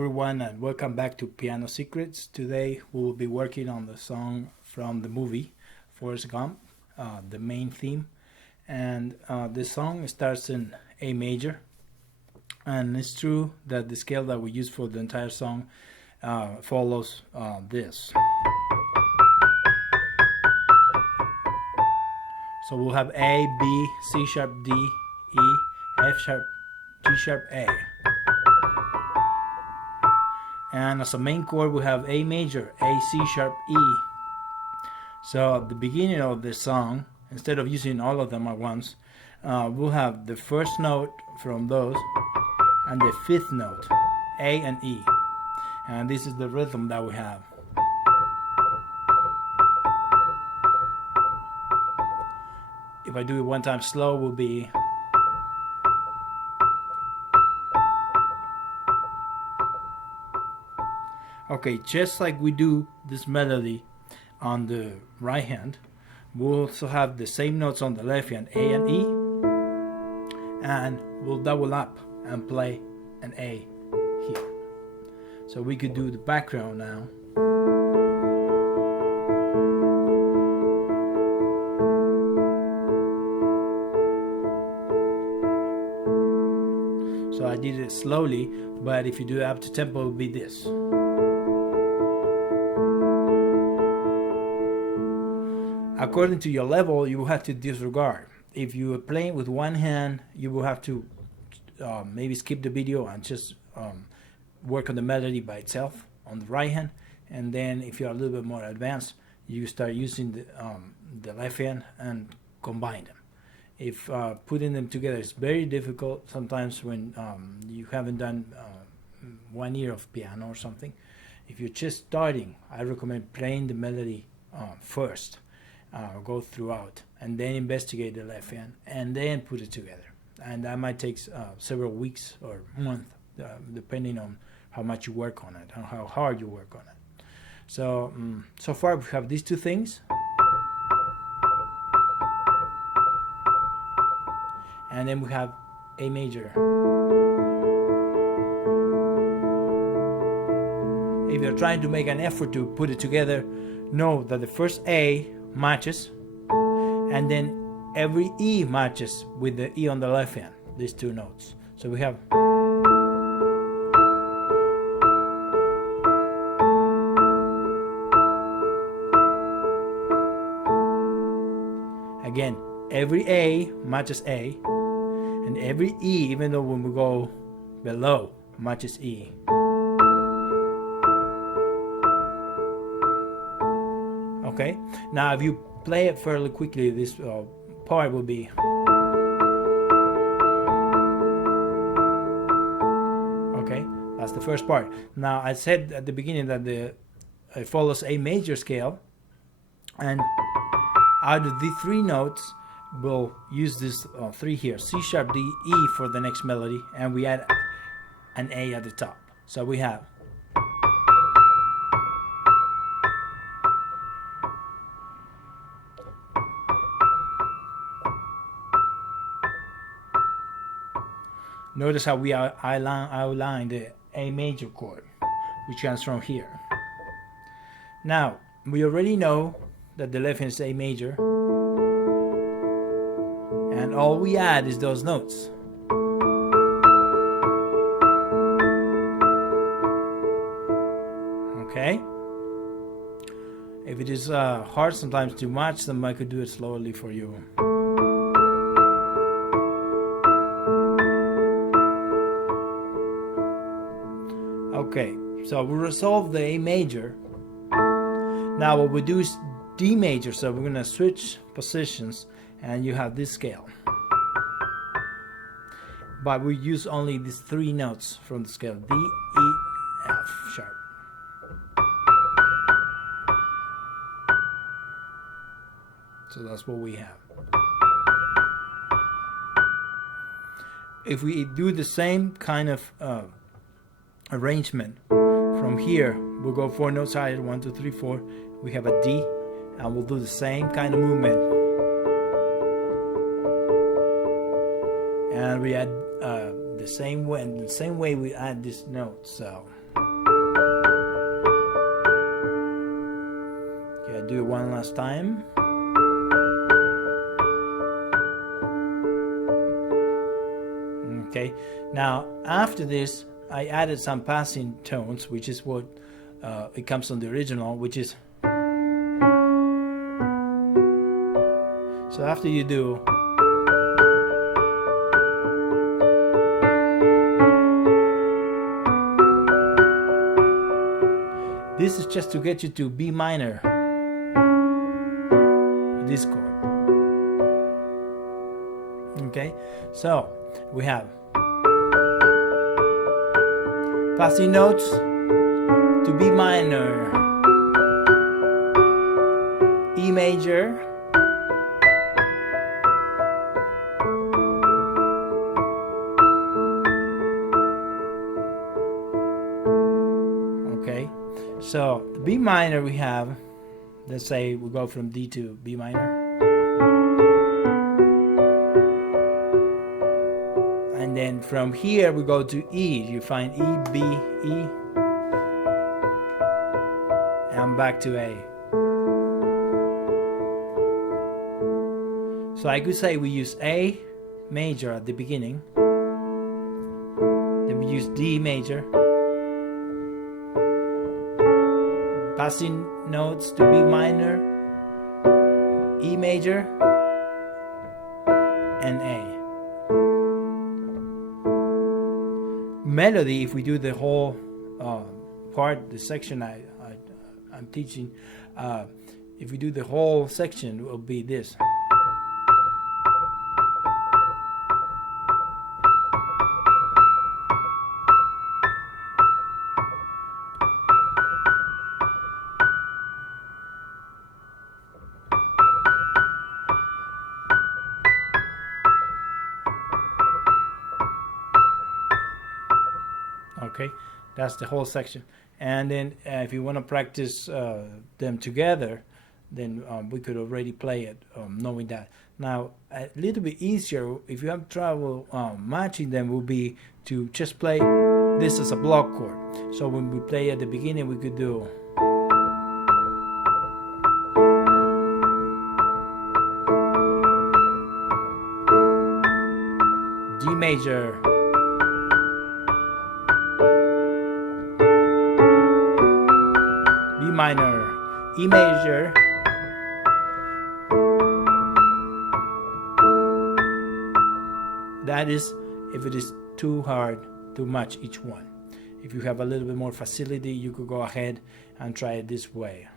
everyone, and welcome back to Piano Secrets. Today we will be working on the song from the movie Forrest Gump, the main theme. And this song starts in A major, and it's true that the scale that we use for the entire song follows this. So we'll have A, B, C sharp, D, E, F sharp, G sharp, A. And as a main chord, we have A major, A, C sharp, E. So at the beginning of the song, instead of using all of them at once, we'll have the first note from those and the fifth note, A and E. And this is the rhythm that we have. If I do it one time slow, will be okay, just like we do this melody on the right hand, we'll also have the same notes on the left hand, A and E, and we'll double up and play an A here. So we could do the background now. So I did it slowly, but if you do it up to tempo, it will be this. According to your level, you will have to disregard. If you are playing with one hand, you will have to maybe skip the video and just work on the melody by itself on the right hand. And then if you're a little bit more advanced, you start using the left hand and combine them. If putting them together is very difficult, sometimes when you haven't done 1 year of piano or something, if you're just starting, I recommend playing the melody first. Go throughout and then investigate the left hand and then put it together, and that might take several weeks or month depending on how much you work on it and how hard you work on it. So so far we have these two things, and then we have A major. If you're trying to make an effort to put it together, know that the first A matches, and then every E matches with the E on the left hand, these two notes. So we have again, every A matches A, and every E, even though when we go below, matches E. Okay, now if you play it fairly quickly, this part will be okay. That's the first part. Now I said at the beginning that it follows A major scale, and out of the three notes, we'll use this three here: C sharp, D, E for the next melody, and we add an A at the top. So we have. Notice how we outline the A major chord, which comes from here. Now, we already know that the left hand is A major, and all we add is those notes. Okay? If it is hard sometimes to match them, I could do it slowly for you. Okay, so we resolve the A major. Now what we do is D major, so we're going to switch positions, and you have this scale. But we use only these three notes from the scale: D, E, F sharp. So that's what we have. If we do the same kind of arrangement from here, we'll go 4 notes higher, 1, 2, 3, 4. We have a D, and we'll do the same kind of movement, and we add the same way we add this note. So Okay, I'll do it one last time. Okay, now after this I added some passing tones, which is what it comes on the original, which is, so after you do this, is just to get you to B minor, this chord. Okay, so we have passing notes to B minor, E major, okay. So the B minor we have, let's say we go from D to B minor, and then from here we go to E. You find E, B, E, and back to A. So I could say we use A major at the beginning, then we use D major, passing notes to B minor, E major, and A. Melody, if we do the whole part, the section I'm teaching, if we do the whole section, it will be this. Okay, that's the whole section. And then if you want to practice them together, then we could already play it knowing that. Now a little bit easier if you have trouble matching them will be to just play this as a block chord. So when we play at the beginning, we could do D major, B minor, E major, that is if it is too hard to match each one. If you have a little bit more facility, you could go ahead and try it this way.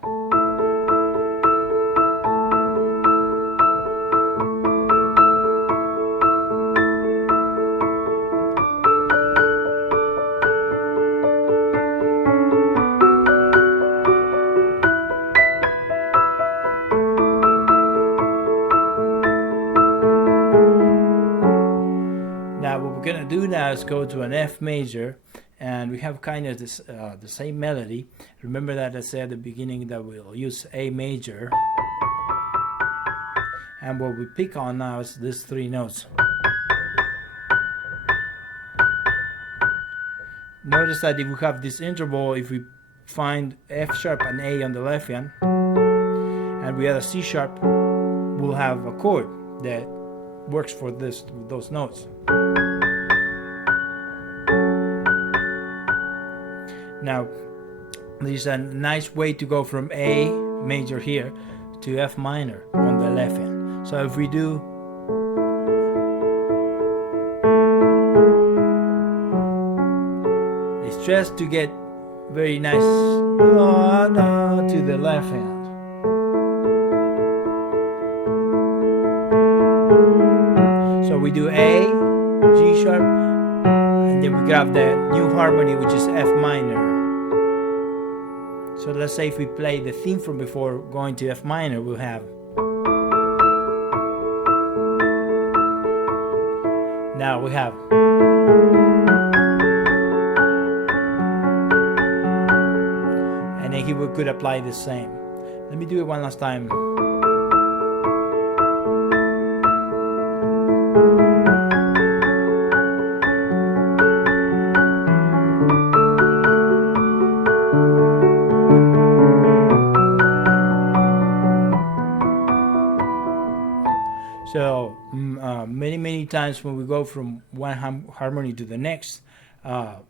Now what we're gonna do now is go to an F major, and we have kind of this the same melody. Remember that I said at the beginning that we'll use A major, and what we pick on now is these three notes. Notice that if we have this interval, if we find F sharp and A on the left hand, and we add a C sharp, we'll have a chord that works for those notes. Now, there's a nice way to go from A major here to F minor on the left hand. So if we do it's just to get very nice to the left hand. So we do A, G sharp, and then we grab the new harmony, which is F minor. So let's say if we play the theme from before going to F minor, we'll have now we have and then he could apply the same. Let me do it one last time. So many times when we go from one harmony to the next,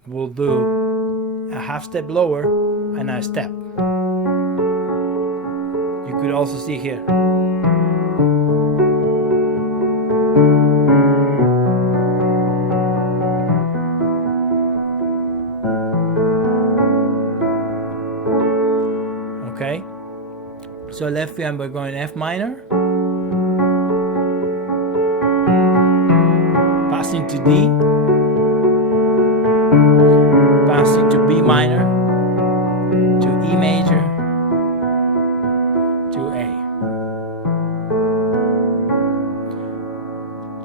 we'll do a half step lower and a step. You could also see here. Okay, so left hand we're going F minor, passing to D, passing to B minor, to E major, to A.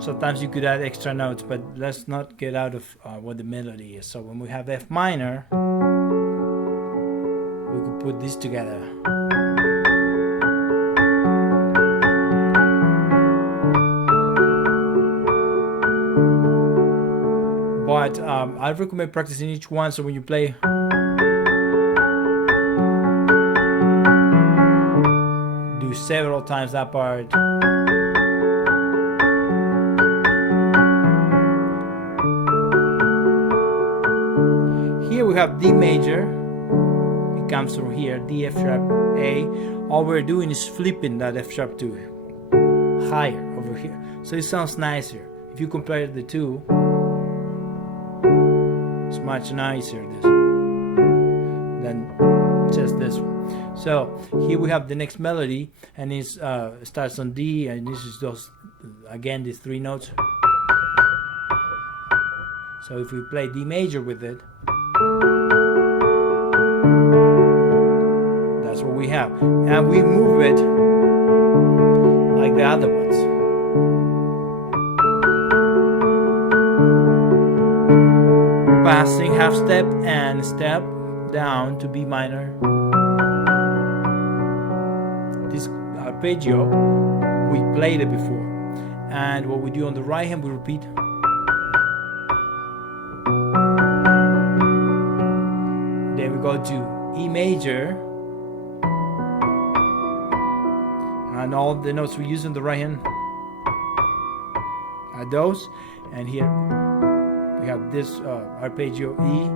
Sometimes you could add extra notes, but let's not get out of what the melody is. So when we have F minor, we could put this together. But I recommend practicing each one, so when you play, do several times that part. Here we have D major. It comes from here, D, F sharp, A. All we're doing is flipping that F sharp to higher over here. So it sounds nicer. If you compare the two, it's much nicer than just this one. So here we have the next melody, and it starts on D, and this is those, again, these three notes. So if we play D major with it, that's what we have. And we move it like the other ones. Passing half step and step down to B minor. This arpeggio, we played it before. And what we do on the right hand, we repeat. Then we go to E major. And all the notes we use on the right hand are those. And here we have this arpeggio E.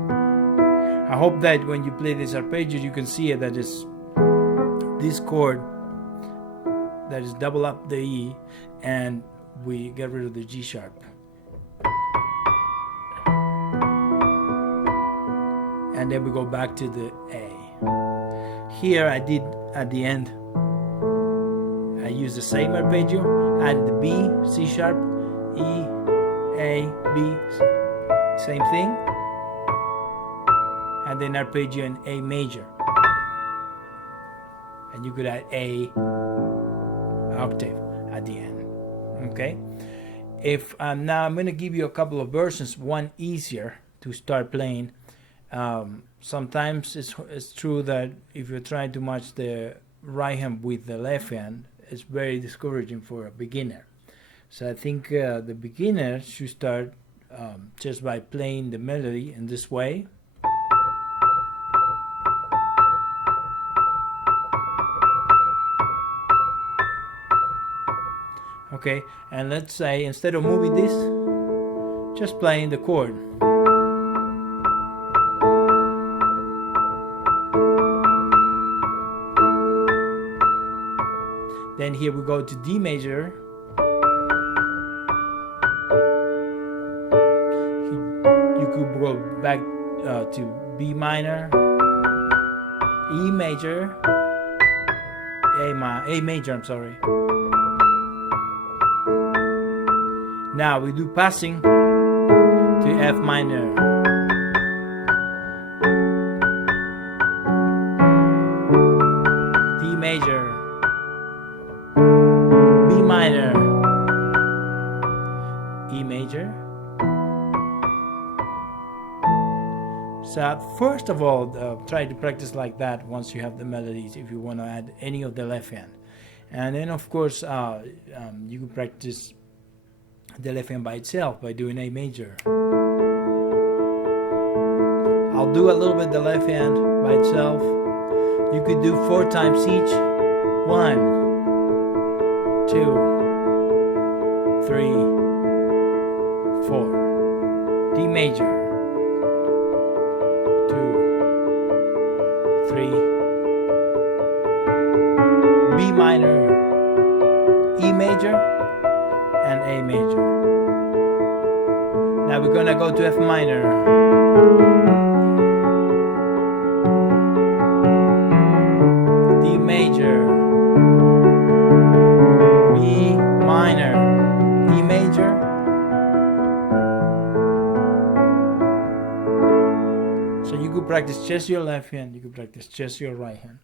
I hope that when you play this arpeggio, you can see it, that is this chord that is double up the E, and we get rid of the G sharp. And then we go back to the A. Here I did at the end, I used the same arpeggio, added the B, C sharp, E, A, B, same thing, and then arpeggio in A major, and you could add A octave at the end. Okay, if now I'm going to give you a couple of versions, one easier to start playing. Sometimes it's true that if you're trying to match the right hand with the left hand, it's very discouraging for a beginner. So I think the beginner should start just by playing the melody in this way. Okay, and let's say instead of moving this, just playing the chord. Then here we go to D major. You could go back to B minor, E major, A major, I'm sorry. Now we do passing to F minor. D major, B minor, E major. So first of all, try to practice like that once you have the melodies, if you want to add any of the left hand. And then of course you can practice the left hand by itself by doing A major. I'll do a little bit the left hand by itself. You could do 4 times each. 1, 2, 3, 4. D major, 2, 3. B minor, E major, and A major. Now we're gonna go to F minor. D major, B minor, E major, so you could practice just your left hand, you could practice just your right hand.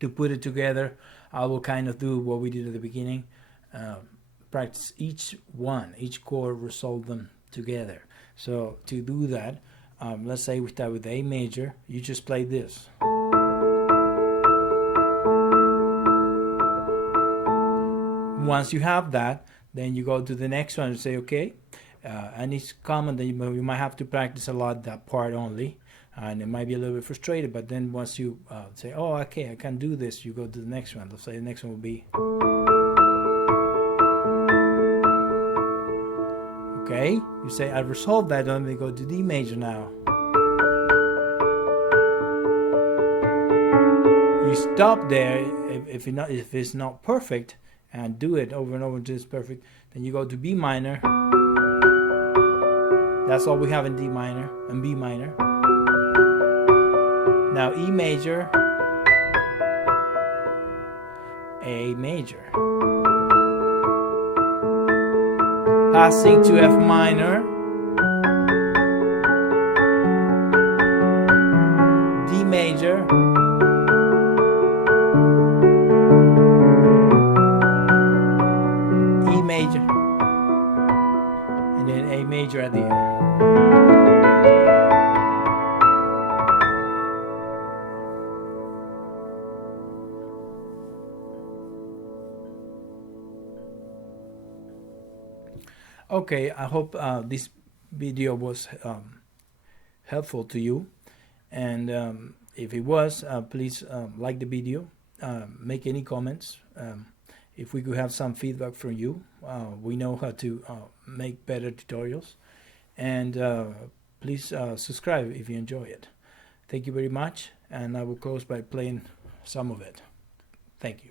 To put it together, I will kind of do what we did at the beginning, practice each chord, resolve them together. So to do that, let's say we start with A major, you just play this. Once you have that, then you go to the next one and say, okay, and it's common that you might have to practice a lot that part only, and it might be a little bit frustrated, but then once you say, oh, okay, I can do this, you go to the next one. Let's say the next one will be, okay, you say, I resolved that, let me go to D major now. You stop there if it's not perfect, and do it over and over until it's perfect. Then you go to B minor. That's all we have in D minor and B minor. Now E major, A major. Passing to F minor, D major, E major, and then A major at the end. Okay, I hope this video was helpful to you, and if it was, please like the video, make any comments. If we could have some feedback from you, we know how to make better tutorials, and please subscribe if you enjoy it. Thank you very much, and I will close by playing some of it. Thank you.